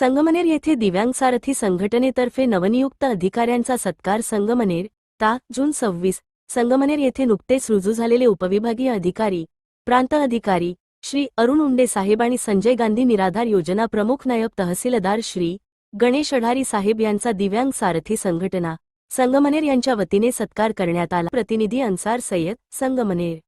संगमनेर येथे दिव्यांग सारथी संघटनेतर्फे नवनियुक्त अधिकाऱ्यांचा सत्कार. संगमनेर ता. जून 26. संगमनेर येथे नुकतेच रुजू झालेले उपविभागीय अधिकारी, प्रांत अधिकारी श्री अरुण उंडे साहेब आणि संजय गांधी निराधार योजना प्रमुख नायब तहसीलदार श्री गणेश अढारी साहेब यांचा दिव्यांग सारथी संघटना संगमनेर यांच्या वतीने सत्कार करण्यात आला. प्रतिनिधी अन्सार सय्यद, संगमनेर.